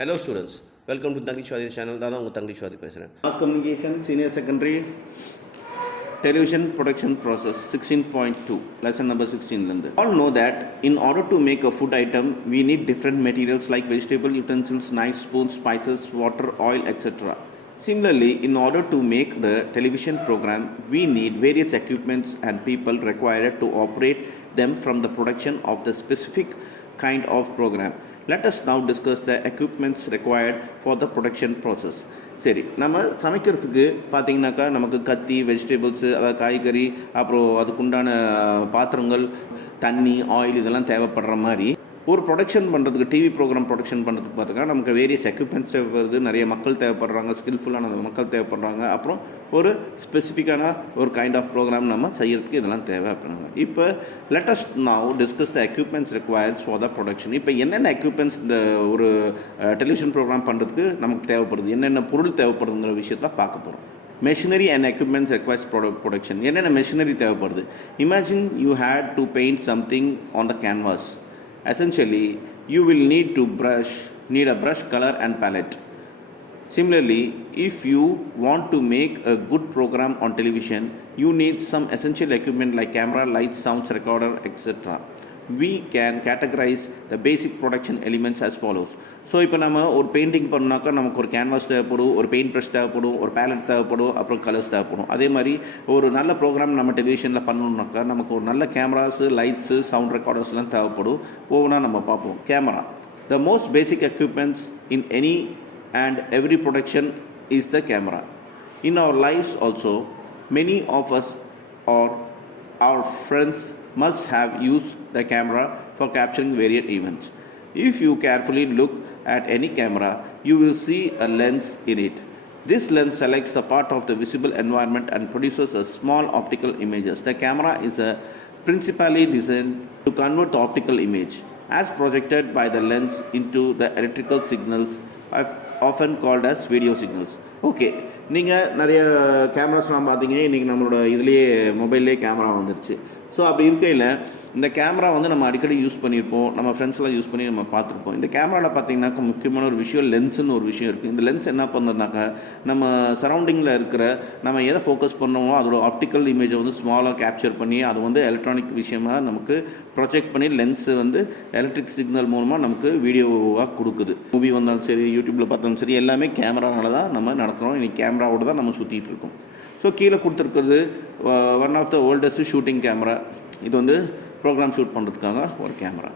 Hello students, welcome to Tangli Shwadi channel. Dada unga Tangli Shwadi பேசுறேன். Mass Communication Senior Secondary Television Production Process 16.2 lesson number 16. All know that in order to make a food item we need different materials like vegetable utensils, knives, spoons, spices, water, oil, etc. Similarly, in order to make the television program we need various equipments and people required to operate them from the production of the specific kind of program. Let us now discuss the equipments required for the production process. சரி, நம்ம சமைக்கிறதுக்கு பார்த்தீங்கன்னாக்கா நமக்கு கத்தி, vegetables, அதாவது காய்கறி, அப்புறம் அதுக்குண்டான பாத்திரங்கள், தண்ணி, ஆயில் இதெல்லாம் தேவைப்படுற மாதிரி ஒரு ப்ரொடக்ஷன் பண்ணுறதுக்கு டிவி ப்ரோக்ராம் ப்ரொடக்ஷன் பண்ணுறதுக்கு பார்த்தீங்கன்னா நமக்கு வேரியஸ் எக்யூப்மெண்ட்ஸ் தேவைப்படுது, நிறைய மக்கள் தேவைப்படுறாங்க, ஸ்கில்ஃபுல்லான மக்கள் தேவைப்படுறாங்க, அப்புறம் ஒரு ஸ்பெசிஃபிக்கான ஒரு கைண்ட் ஆஃப் ப்ரோக்ராம் நம்ம செய்யறதுக்கு இதெல்லாம் தேவை அப்படின்னாங்க. இப்போ let us now discuss the equipments requires for the production. இப்போ என்னென்ன எக்யூப்மெண்ட்ஸ் இந்த ஒரு டெலிவிஷன் ப்ரோக்ராம் பண்ணுறதுக்கு நமக்கு தேவைப்படுது, என்னென்ன பொருள் தேவைப்படுதுங்கிற விஷயத்தை பார்க்க போகிறோம். Machinery and equipments requires production. என்னென்ன மெஷினரி தேவைப்படுது? Imagine you had to paint something on the canvas. Essentially, you will need a brush, color and palette. Similarly, if you want to make a good program on television, you need some essential equipment like camera, lights, sounds, recorder, etc. We can categorize the basic production elements as follows. So இப்போ நம்ம ஒரு painting பண்ணாக்கா நமக்கு ஒரு canvas தேவைப்படும், ஒரு paint brush தேவைப்படும், ஒரு பேலட் தேவைப்படும், அப்புறம் கலர்ஸ் தேவைப்படும். அதே மாதிரி ஒரு நல்ல ப்ரோக்ராம் நம்ம டெலிவிஷனில் பண்ணணுன்னாக்கா நமக்கு ஒரு நல்ல கேமராஸு, லைட்ஸு, சவுண்ட் ரெக்கார்டர்ஸ்லாம் தேவைப்படும். ஒவ்வொன்றா நம்ம பார்ப்போம். Camera, the most basic equipments in any and every production is the camera. In our lives also, many of us or our friends must have used the camera for capturing various events. If you carefully look at any camera, you will see a lens in it. This lens selects the part of the visible environment and produces a small optical images. The camera is principally designed to convert the optical image as projected by the lens into the electrical signals often called as video signals. Okay, நீங்கள் நிறைய கேமராஸ்லாம் பார்த்தீங்க, இன்றைக்கி நம்மளோட இதுலேயே மொபைல்லே camera வந்துருச்சு. So அப்படி இருக்கையில் இந்த கேமரா வந்து நம்ம அடிக்கடி யூஸ் பண்ணியிருப்போம், நம்ம ஃப்ரெண்ட்ஸ்லாம் யூஸ் பண்ணி நம்ம பார்த்துருப்போம். இந்த கேமராவில் பார்த்தீங்கன்னாக்கா முக்கியமான ஒரு விஷயம் லென்ஸுன்னு ஒரு விஷயம் இருக்குது. இந்த லென்ஸ் என்ன பண்ணுறதுனாக்கா நம்ம சரௌண்டிங்கில் இருக்கிற நம்ம எதை ஃபோக்கஸ் பண்ணுறோமோ அதோட ஆப்டிக்கல் இமேஜை வந்து ஸ்மாலாக கேப்சர் பண்ணி அது வந்து எலக்ட்ரானிக் விஷயமாக நமக்கு ப்ரொஜெக்ட் பண்ணி லென்ஸு வந்து எலக்ட்ரிக் சிக்னல் மூலமாக நமக்கு வீடியோவாக கொடுக்குது. மூவி வந்தாலும் சரி, யூடியூப்பில் பார்த்தாலும் சரி, எல்லாமே கேமரானால தான் நம்ம நடத்துகிறோம். இன்றைக்கி கேமராவோடு தான் நம்ம சுற்றிட்டு இருக்கோம். ஸோ கீழே கொடுத்துருக்கிறது one of the oldest shooting camera. இது வந்து ப்ரோக்ராம் ஷூட் பண்ணுறதுக்காக ஒரு camera.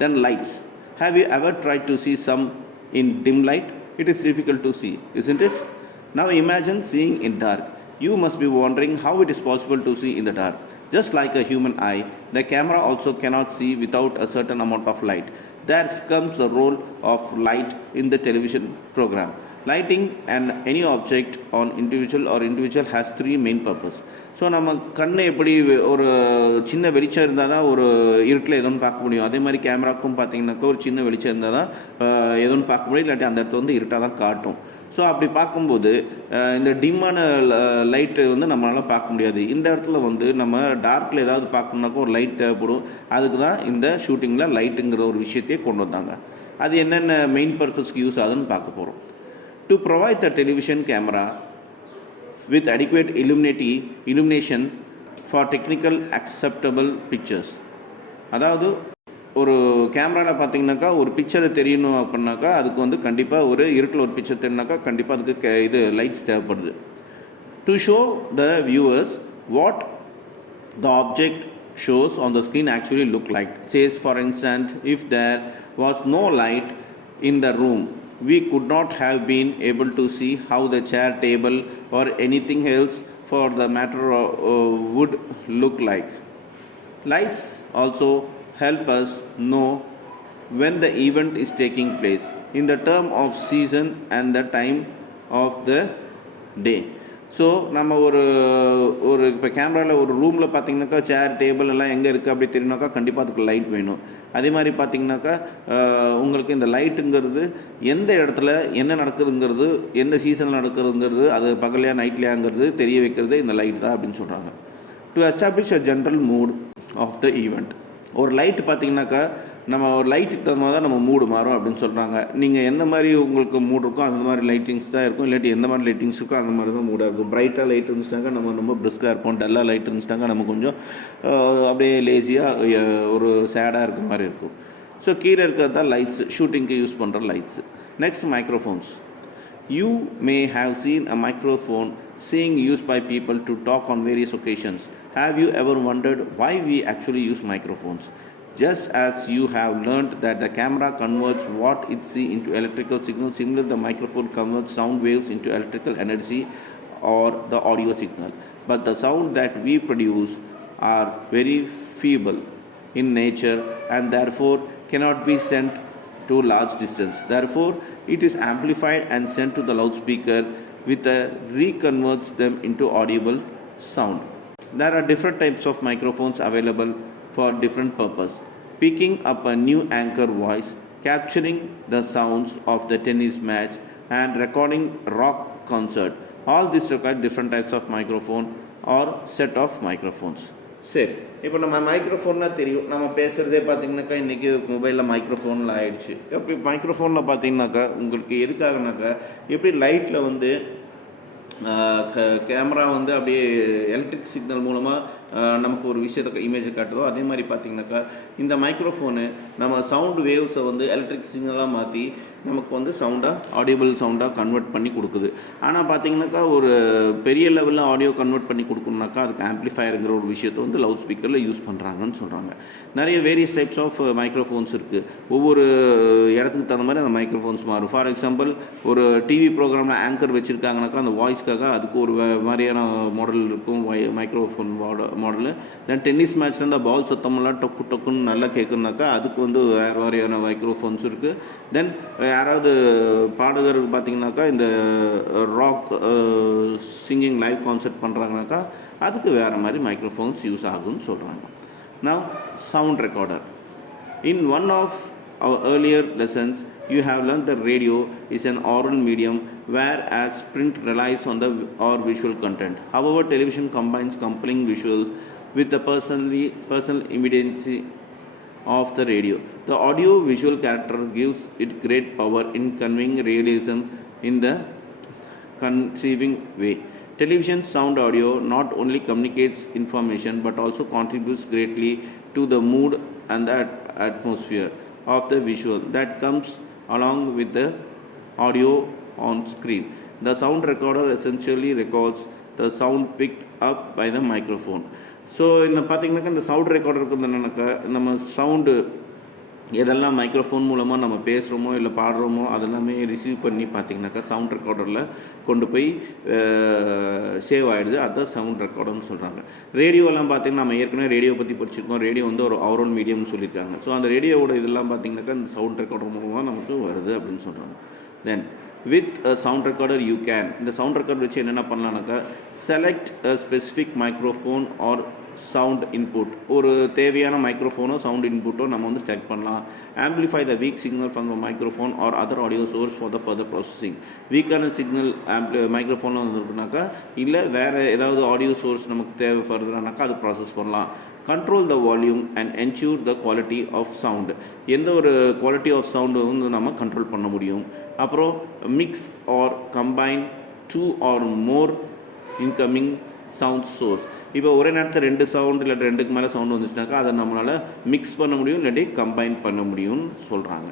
Then lights. Have you ever tried to see some in dim light? It is difficult to see, isn't it? Now imagine seeing in dark. You must be wondering how it is possible to see in the dark. Just like a human eye, the camera also cannot see without a certain amount of light. There comes the role of light in the television program. Lighting and any object on individual has three main purpose. So நம்ம கண்ணை எப்படி ஒரு சின்ன வெளிச்சம் இருந்தால் தான் ஒரு இருட்டில் எதுவும் பார்க்க முடியும், அதே மாதிரி கேமராக்கும் பார்த்தீங்கன்னாக்கா ஒரு சின்ன வெளிச்சம் இருந்தால் தான் எதுவும் பார்க்க முடியும், இல்லாட்டி அந்த இடத்துல வந்து இருட்டாக தான் காட்டும். ஸோ அப்படி பார்க்கும்போது இந்த டிம்மான லைட்டு வந்து நம்மளால் பார்க்க முடியாது. இந்த இடத்துல வந்து நம்ம டார்க்கில் ஏதாவது பார்க்கணுன்னாக்கா ஒரு லைட் தேவைப்படும். அதுக்கு தான் இந்த ஷூட்டிங்கில் லைட்டுங்கிற ஒரு விஷயத்தையே கொண்டு வந்தாங்க. அது என்னென்ன மெயின் பர்பஸ்க்கு யூஸ் ஆகுதுன்னு பார்க்க போகிறோம். To provide the television camera with adequate illumination for technical acceptable pictures. அதாவது ஒரு கேமராவில் பார்த்தீங்கன்னாக்கா ஒரு பிக்சரை தெரியணும் அப்படின்னாக்கா அதுக்கு வந்து கண்டிப்பாக ஒரு இருட்டில் ஒரு பிக்சர் தெரியணுனாக்கா கண்டிப்பாக அதுக்கு இது லைட்ஸ் தேவைப்படுது. To show the viewers what the object shows on the screen actually look like. Says for instance, if there was no light in the room, we could not have been able to see how the chair, table or anything else for the matter would look like. Lights also help us know when the event is taking place in the term of season and the time of the day. So நம்ம ஒரு இப்போ கேமராவில் ஒரு ரூமில் பார்த்தீங்கன்னாக்கா சேர், table எல்லாம் எங்கே இருக்குது அப்படி தெரியுனாக்கா கண்டிப்பாக அதுக்கு லைட் வேணும். அதே மாதிரி பார்த்தீங்கன்னாக்கா உங்களுக்கு இந்த லைட்டுங்கிறது எந்த இடத்துல என்ன நடக்குதுங்கிறது, எந்த சீசனில் நடக்குதுங்கிறது, அது பகலையா நைட்லையாங்கிறது தெரிய வைக்கிறது இந்த லைட் தான் அப்படின்னு சொல்கிறாங்க. To establish a general mood of the event. ஒரு லைட் பார்த்தீங்கன்னாக்கா நம்ம ஒரு லைட்டுக்கு தகுந்த மாதிரி தான் நம்ம மூடு மாறும் அப்படின்னு சொல்கிறாங்க. நீங்கள் எந்த மாதிரி உங்களுக்கு மூடு இருக்கோ அந்த மாதிரி லைட்டிங்ஸ் தான் இருக்கும், இல்லாட்டி எந்த மாதிரி லைட்டிங்ஸ் இருக்கோ அந்த மாதிரி தான் மூடாக இருக்கும். பிரைட்டாக லைட் இருந்துச்சுனாக்கா நம்ம ரொம்ப பிரிஸ்காக இருப்போம், டல்லாக லைட் இருந்துச்சுனாக்கா நம்ம கொஞ்சம் அப்படியே லேசியாக ஒரு சேடாக இருக்க மாதிரி இருக்கும். ஸோ கீழே இருக்கிறது தான் லைட்ஸ், ஷூட்டிங்க்கு யூஸ் பண்ணுற lights. Next microphones. You may have seen a microphone being used by people to talk on various occasions. Have you ever wondered why we actually use microphones? Just as you have learned that the camera converts what it sees into electrical signal, similarly the microphone converts sound waves into electrical energy or the audio signal. But the sound that we produce are very feeble in nature and therefore cannot be sent to large distance. Therefore, it is amplified and sent to the loudspeaker with a reconverts them into audible sound. There are different types of microphones available for different purpose. Picking up a new anchor voice, capturing the sounds of the tennis match and recording rock concert. All this require different types of microphone or set of microphones. சரி, இப்போ நம்ம மைக்ரோஃபோன்னா தெரியும், நம்ம பேசுகிறதே பார்த்திங்கனாக்கா இன்றைக்கி மொபைலில் மைக்ரோஃபோனில் ஆகிடுச்சு. எப்படி மைக்ரோஃபோனில் பார்த்திங்கனாக்கா உங்களுக்கு எதுக்காகனாக்கா எப்படி லைட்டில் வந்து கேமரா வந்து அப்படியே எலக்ட்ரிக் சிக்னல் மூலமாக நமக்கு ஒரு விஷயத்தை இமேஜை காட்டுதோ, அதே மாதிரி பார்த்திங்கனாக்கா இந்த மைக்ரோஃபோனு நம்ம சவுண்டு வேவ்ஸை வந்து எலக்ட்ரிக் சிக்னலாக மாற்றி நமக்கு வந்து சவுண்டாக ஆடியபிள் சவுண்டாக கன்வெர்ட் பண்ணி கொடுக்குது. ஆனால் பார்த்திங்கனாக்கா ஒரு பெரிய லெவலில் ஆடியோ கன்வெர்ட் பண்ணி கொடுக்கணுனாக்கா அதுக்கு ஆம்ப்ளிஃபயருங்கிற ஒரு விஷயத்தை வந்து லவுட் ஸ்பீக்கரில் யூஸ் பண்ணுறாங்கன்னு சொல்கிறாங்க. நிறைய வேரியஸ் டைப்ஸ் ஆஃப் மைக்ரோஃபோன்ஸ் இருக்குது. ஒவ்வொரு இடத்துக்கு தகுந்த மாதிரி அந்த மைக்ரோஃபோன்ஸ் மாறும். ஃபார் எக்ஸாம்பிள் ஒரு டிவி ப்ரோக்ராமில் ஆங்கர் வச்சுருக்காங்கனாக்கா அந்த வாய்ஸ்க்காக அதுக்கு ஒரு மாதிரியான மாடல் இருக்கும், மைக்ரோஃபோன் மாடலு. தென் டென்னிஸ் மேட்ச்சில் இந்த பால் சத்தமெல்லாம் டொக்கு டொக்குன்னு நல்லா கேட்குனாக்கா அதுக்கு வந்து வேறு மாதிரியான மைக்ரோஃபோன்ஸ் இருக்குது. தென் யாராவது பாடகருக்கு பார்த்திங்கனாக்கா இந்த ராக் சிங்கிங் லைவ் கான்சர்ட் பண்ணுறாங்கனாக்கா அதுக்கு வேறு மாதிரி மைக்ரோஃபோன்ஸ் யூஸ் ஆகுன்னு சொல்கிறாங்க. Now sound recorder. In one of our earlier lessons you have learned that radio is an oral medium whereas print relies on the or visual content. However, television combines compelling visuals with the personal immediacy of the radio. The audio visual character gives it great power in conveying realism in the conceiving way. Television sound audio not only communicates information but also contributes greatly to the mood and the atmosphere of the visual that comes along with the audio on screen. The sound recorder essentially records the sound picked up by the microphone. So இந்த பார்த்திங்கனாக்கா இந்த sound ரெக்கார்டருக்கு வந்து என்னன்னாக்கா நம்ம sound எதெல்லாம் microphone மூலமாக நம்ம பேசுகிறோமோ இல்லை பாடுறோமோ அதெல்லாமே ரிசீவ் பண்ணி பார்த்திங்கனாக்கா சவுண்ட் ரெக்கார்டரில் கொண்டு போய் சேவ் ஆகிடுது. அதுதான் சவுண்ட் ரெக்கார்டர்னு சொல்கிறாங்க. ரேடியோலாம் பார்த்திங்கன்னா நம்ம ஏற்கனவே ரேடியோ பற்றி படிச்சிருக்கோம். ரேடியோ வந்து ஒரு ஓரல் மீடியம்னு சொல்லியிருக்காங்க. ஸோ அந்த ரேடியோவோட இதெல்லாம் பார்த்திங்கனாக்கா இந்த சவுண்ட் ரெக்கார்டர் மூலமாக நமக்கு வருது அப்படின்னு சொல்கிறாங்க. Then with a sound recorder you can, இந்த சவுண்ட் ரெக்கார்டர் வச்சு என்னென்ன பண்ணலான்னாக்கா select a specific microphone or sound input, ஒரு தேவையான மைக்ரோஃபோனோ சவுண்ட் இன்புட்டோ நம்ம வந்து செலக்ட் பண்ணலாம். Amplify the weak signal from the microphone or other audio source for the further processing. வீக்கான சிக்னல் மைக்ரோஃபோனில் வந்துருக்குனாக்கா இல்லை வேறு ஏதாவது ஆடியோ சோர்ஸ் நமக்கு தேவை ஃபர்தரானாக்கா அது ப்ராசஸ் பண்ணலாம். Control the volume and ensure the quality of sound, எந்த ஒரு குவாலிட்டி ஆஃப் சவுண்டு வந்து நம்ம கண்ட்ரோல் பண்ண முடியும். அப்புறம் mix R combine 2 or more incoming sound source. இப்போ ஒரே நேரத்தில் 2 சவுண்ட் இல்லை 2க்கு மேலே சவுண்டு வந்துச்சுனாக்கா அதை நம்மளால் மிக்ஸ் பண்ண முடியும் இல்லாட்டி கம்பைன் பண்ண முடியும்னு சொல்கிறாங்க.